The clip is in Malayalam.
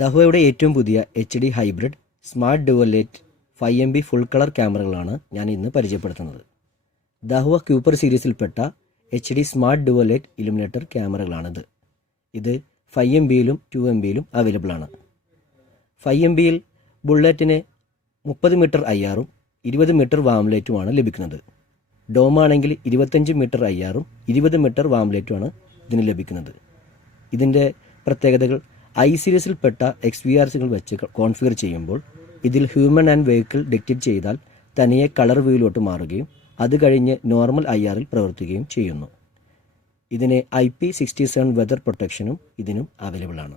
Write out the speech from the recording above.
ദഹ്വയുടെ ഏറ്റവും പുതിയ HD hybrid smart dual light 5MP full colour ക്യാമറകളാണ് ഞാൻ ഇന്ന് പരിചയപ്പെടുത്തുന്നത്. ദഹ്വ ക്യൂപ്പർ സീരീസിൽപ്പെട്ട HD smart dual light illuminator ക്യാമറകളാണിത്. ഇത് 5MBയിലും 2MBയിലും അവൈലബിൾ ആണ്. 5MBയിൽ ബുള്ളറ്റിന് 30 മീറ്റർ IRഉം 20 മീറ്റർ വാം ലൈറ്റുമാണ് ലഭിക്കുന്നത്. ഡോം ആണെങ്കിൽ 25 മീറ്റർ IRഉം 20 മീറ്റർ വാം ലൈറ്റുമാണ് ഇതിന് ലഭിക്കുന്നത്. ഇതിൻ്റെ പ്രത്യേകതകൾ ഐ സീരീസിൽപ്പെട്ട XVRസുകൾ വെച്ച് കോൺഫിഗർ ചെയ്യുമ്പോൾ ഇതിൽ ഹ്യൂമൻ ആൻഡ് വെഹിക്കിൾ ഡിറ്റക്റ്റ് ചെയ്താൽ തനിയെ കളർ വ്യൂയിലോട്ട് മാറുകയും അത് കഴിഞ്ഞ് നോർമൽ IRൽ പ്രവർത്തിക്കുകയും ചെയ്യുന്നു. ഇതിന് IP67 വെതർ പ്രൊട്ടക്ഷനും ഇതിനും അവൈലബിൾ ആണ്.